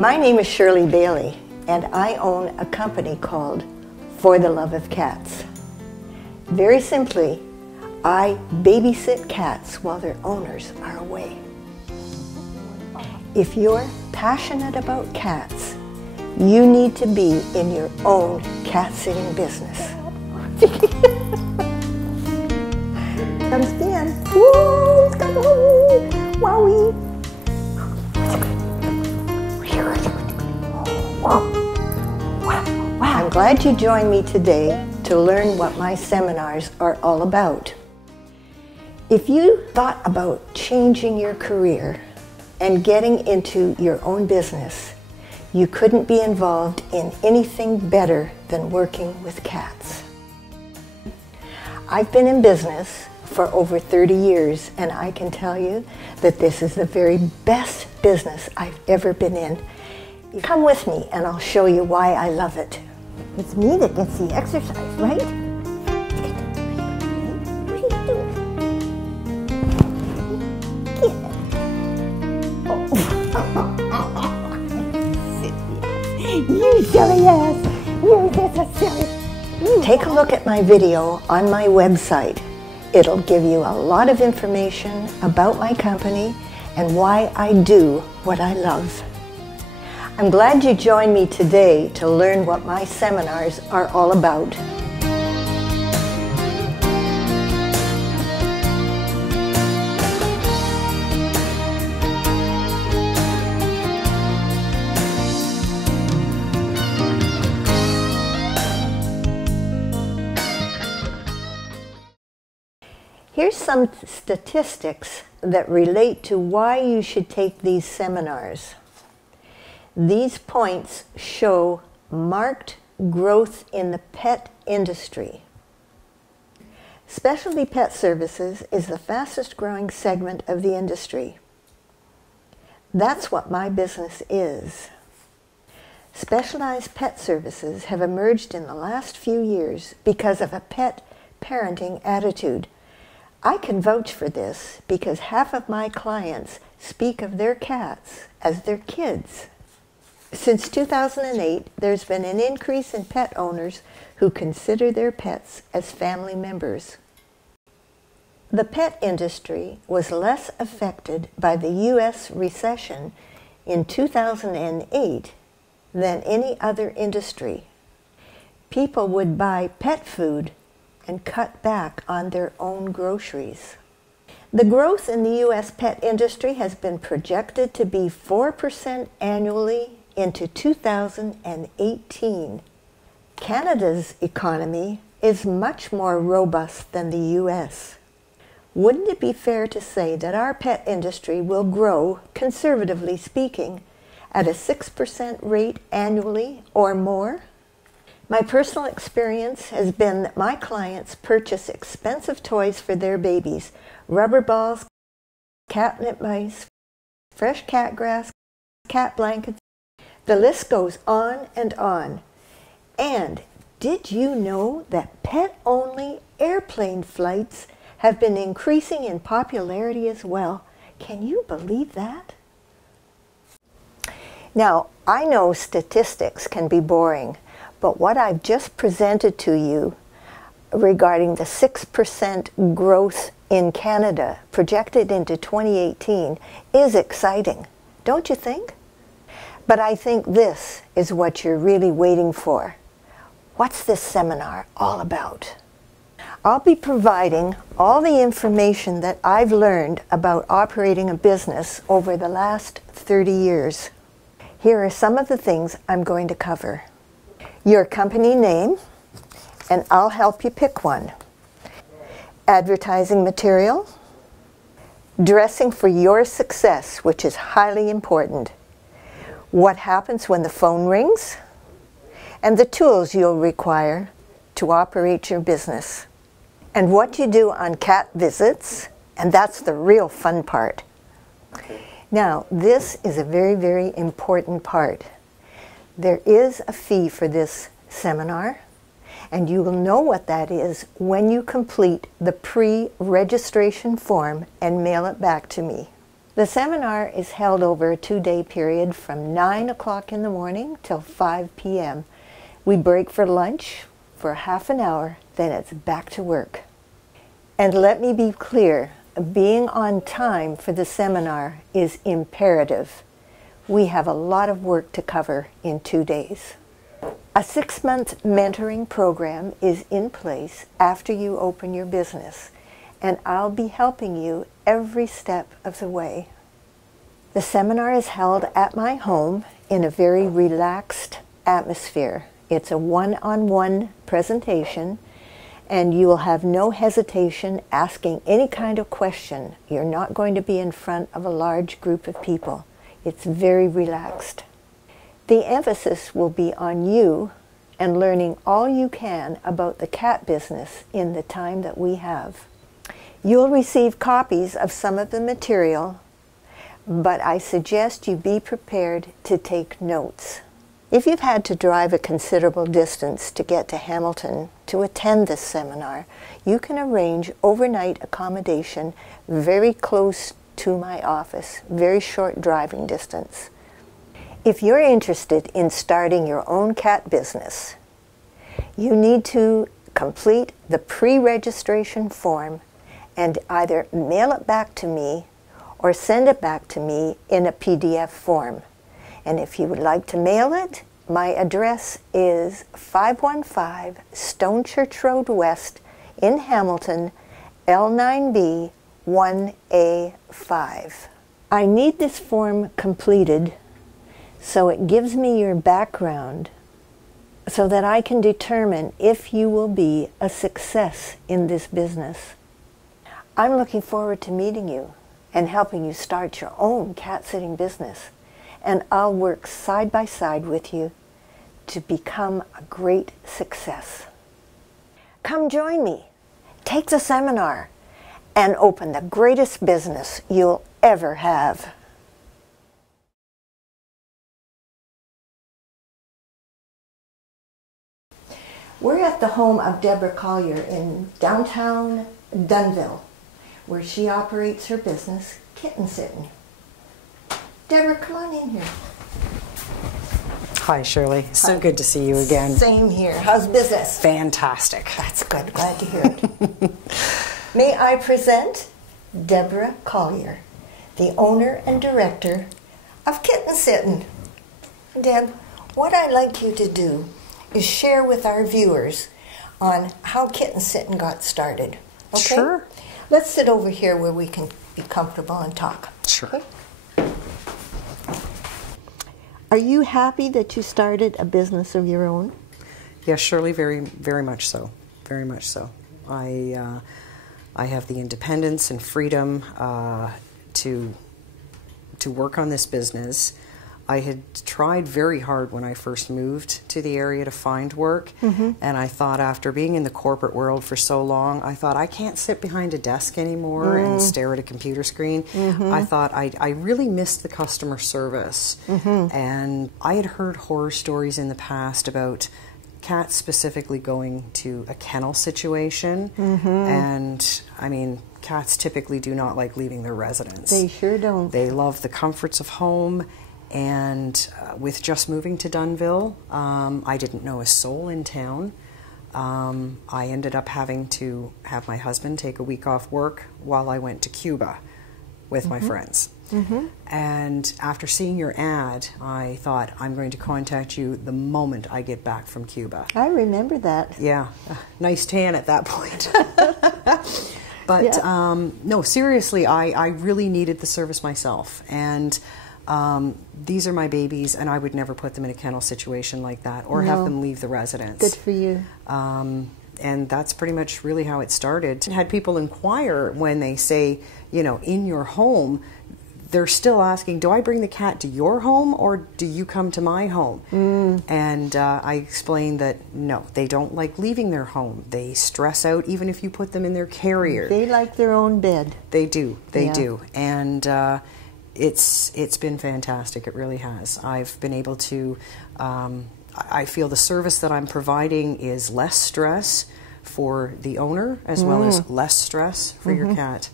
My name is Shirley Bailey, and I own a company called For the Love of Cats. Very simply, I babysit cats while their owners are away. If you're passionate about cats, you need to be in your own cat-sitting business. Come stand. Woo! He's got the wowie. I'm glad you joined me today to learn what my seminars are all about. If you thought about changing your career and getting into your own business, you couldn't be involved in anything better than working with cats. I've been in business for over 30 years, and I can tell you that this is the very best business I've ever been in. Come with me and I'll show you why I love it. It's me that gets the exercise, right? What are you doing? You silly ass! You're just a silly... Take a look at my video on my website. It'll give you a lot of information about my company and why I do what I love. I'm glad you joined me today to learn what my seminars are all about. Here's some statistics that relate to why you should take these seminars. These points show marked growth in the pet industry. Specialty pet services is the fastest growing segment of the industry. That's what my business is. Specialized pet services have emerged in the last few years because of a pet parenting attitude. I can vouch for this because half of my clients speak of their cats as their kids. Since 2008, there's been an increase in pet owners who consider their pets as family members. The pet industry was less affected by the U.S. recession in 2008 than any other industry. People would buy pet food and cut back on their own groceries. The growth in the U.S. pet industry has been projected to be 4% annually into 2018. Canada's economy is much more robust than the U.S. Wouldn't it be fair to say that our pet industry will grow, conservatively speaking, at a 6% rate annually or more? My personal experience has been that my clients purchase expensive toys for their babies: rubber balls, catnip mice, fresh cat grass, cat blankets. The list goes on and on. And did you know that pet-only airplane flights have been increasing in popularity as well? Can you believe that? Now, I know statistics can be boring, but what I've just presented to you regarding the 6% growth in Canada projected into 2018 is exciting, don't you think? But I think this is what you're really waiting for. What's this seminar all about? I'll be providing all the information that I've learned about operating a business over the last 30 years. Here are some of the things I'm going to cover. Your company name, and I'll help you pick one. Advertising material. Dressing for your success, which is highly important. What happens when the phone rings, and the tools you'll require to operate your business, and what you do on cat visits, and that's the real fun part. Now, this is a very, very important part. There is a fee for this seminar, and you will know what that is when you complete the pre-registration form and mail it back to me. The seminar is held over a 2-day period from 9 o'clock in the morning till 5 p.m. We break for lunch for half an hour, then it's back to work. And let me be clear, being on time for the seminar is imperative. We have a lot of work to cover in 2 days. A 6-month mentoring program is in place after you open your business, and I'll be helping you every step of the way. The seminar is held at my home in a very relaxed atmosphere. It's a one-on-one presentation, and you will have no hesitation asking any kind of question. You're not going to be in front of a large group of people. It's very relaxed. The emphasis will be on you and learning all you can about the cat business in the time that we have. You'll receive copies of some of the material, but I suggest you be prepared to take notes. If you've had to drive a considerable distance to get to Hamilton to attend this seminar, you can arrange overnight accommodation very close to my office, very short driving distance. If you're interested in starting your own cat business, you need to complete the pre-registration form and either mail it back to me or send it back to me in a PDF form. And if you would like to mail it, my address is 515 Stone Church Road West in Hamilton, L9B 1A5. I need this form completed so it gives me your background so that I can determine if you will be a success in this business. I'm looking forward to meeting you and helping you start your own cat sitting business, and I'll work side by side with you to become a great success. Come join me, take the seminar, and open the greatest business you'll ever have. We're at the home of Deborah Collier in downtown Dunnville, where she operates her business, Kitten Sitting. Deborah, come on in here. Hi, Shirley. So good to see you again. Same here. How's business? Fantastic. That's good. Glad to hear it. May I present Deborah Collier, the owner and director of Kitten Sitting. Deb, what I'd like you to do is share with our viewers on how Kitten Sitting got started. Okay? Sure. Let's sit over here where we can be comfortable and talk. Sure. Okay? Are you happy that you started a business of your own? Yes, Shirley, very, very much so. Very much so. I have the independence and freedom to work on this business. I had tried very hard when I first moved to the area to find work, and I thought after being in the corporate world for so long, I thought I can't sit behind a desk anymore and stare at a computer screen. I thought I really missed the customer service, and I had heard horror stories in the past about cats specifically going to a kennel situation, and I mean, cats typically do not like leaving their residence. They sure don't. They love the comforts of home. And with just moving to Dunnville, I didn't know a soul in town. I ended up having to have my husband take a week off work while I went to Cuba with my friends. And after seeing your ad, I thought, I'm going to contact you the moment I get back from Cuba. I remember that. Yeah, nice tan at that point. But no, seriously, I really needed the service myself. And these are my babies, and I would never put them in a kennel situation like that or have them leave the residence. Good for you. And that's pretty much really how it started. I had people inquire when they say, you know, in your home, they're still asking, do I bring the cat to your home or do you come to my home? And I explained that no, they don't like leaving their home. They stress out even if you put them in their carrier. They like their own bed. They do. They do. And it's been fantastic. It really has. I've been able to, I feel the service that I'm providing is less stress for the owner as well as less stress for your cat.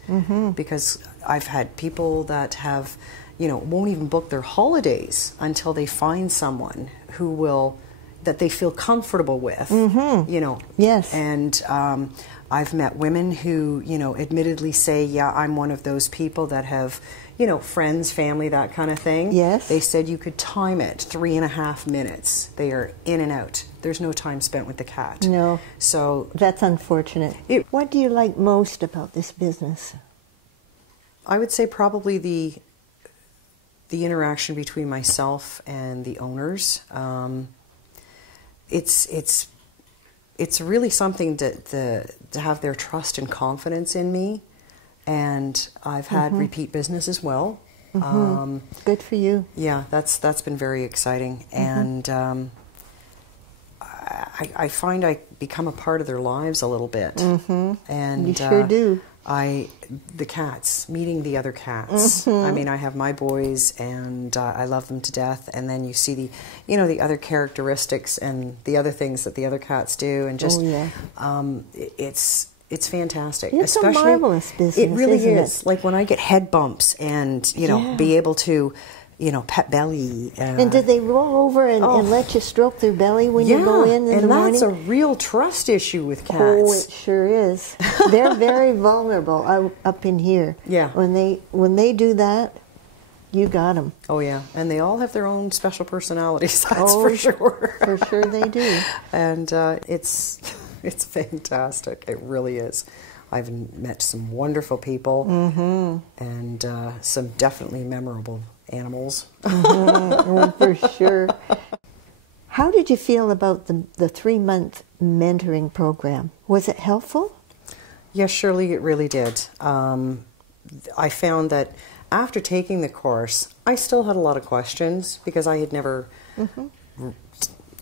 Because I've had people that have, you know, won't even book their holidays until they find someone who will, that they feel comfortable with, you know. Yes. And I've met women who, you know, admittedly say, yeah, I'm one of those people that have, you know, friends, family, that kind of thing. Yes. They said you could time it 3.5 minutes. They are in and out. There's no time spent with the cat. No. So that's unfortunate. What do you like most about this business? I would say probably the interaction between myself and the owners. It's really something to have their trust and confidence in me, and I've had repeat business as well. Good for you. Yeah, that's been very exciting, and I find I become a part of their lives a little bit. And you sure do. The cats, meeting the other cats. I mean, I have my boys, and I love them to death. And then you see the, you know, the other characteristics and the other things that the other cats do, and just, it's fantastic. It's especially, a marvelous business. It really isn't is. It? Like when I get head bumps, and you know, be able to, you know, pet belly. And did they roll over and let you stroke their belly when you go in the morning? And that's a real trust issue with cats. Oh, it sure is. They're very vulnerable up in here. Yeah. When they do that, you got them. Oh yeah, and they all have their own special personalities. That's for sure. For sure they do. And it's fantastic. It really is. I've met some wonderful people, and some definitely memorable animals. Oh, for sure. How did you feel about the 3-month mentoring program? Was it helpful? Yes, Shirley, it really did. I found that after taking the course, I still had a lot of questions because I had never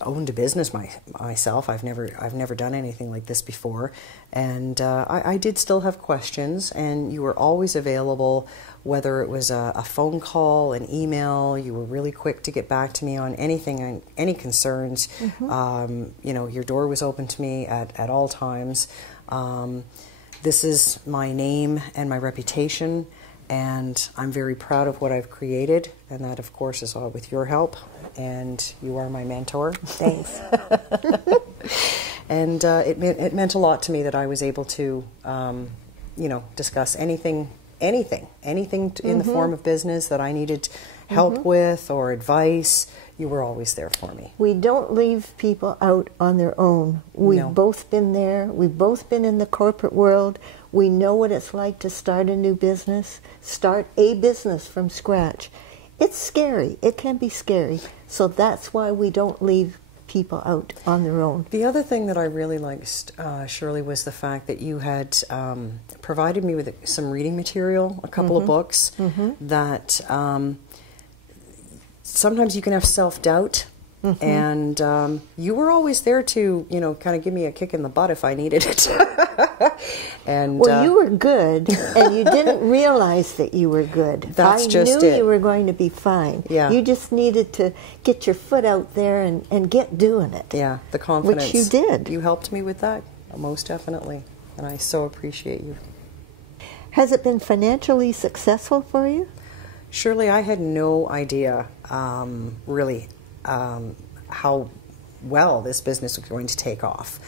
owned a business myself. I've never done anything like this before, and I did still have questions. And you were always available, whether it was a phone call, an email. You were really quick to get back to me on anything, any concerns. You know, your door was open to me at all times. This is my name and my reputation, and I'm very proud of what I've created, and that, of course, is all with your help, and you are my mentor. Thanks. And it meant a lot to me that I was able to, you know, discuss anything in the form of business that I needed help with or advice. You were always there for me. We don't leave people out on their own. We've both been there. We've both been in the corporate world. We know what it's like to start a new business, start a business from scratch. It's scary. It can be scary. So that's why we don't leave people out on their own. The other thing that I really liked, Shirley, was the fact that you had provided me with some reading material, a couple of books that sometimes you can have self-doubt, and you were always there to, you know, kind of give me a kick in the butt if I needed it. And well, you were good, and you didn't realize that you were good. That's just it. I knew you were going to be fine. Yeah. You just needed to get your foot out there and get doing it. Yeah, the confidence. Which you did. You helped me with that, most definitely, and I so appreciate you. Has it been financially successful for you? Shirley, I had no idea, really, how well this business was going to take off.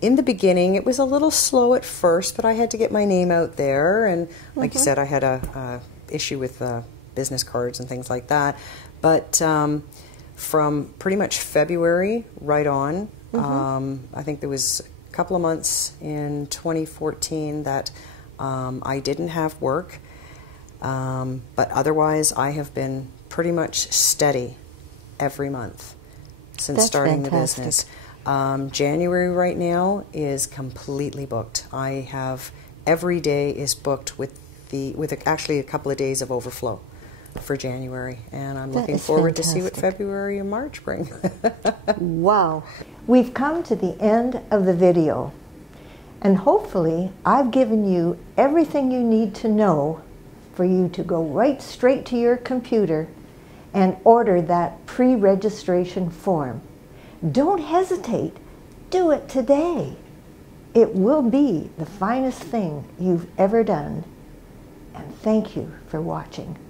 In the beginning, it was a little slow at first, but I had to get my name out there, and like you said, I had a issue with business cards and things like that. But from pretty much February right on, I think there was a couple of months in 2014 that I didn't have work. But otherwise, I have been pretty much steady every month since starting the business. January right now is completely booked. I have every day is booked with actually a couple of days of overflow for January, and I'm looking forward to see what February and March bring. Wow. We've come to the end of the video, and hopefully I've given you everything you need to know for you to go right straight to your computer and order that pre-registration form. Don't hesitate. Do it today. It will be the finest thing you've ever done. And Thank you for watching.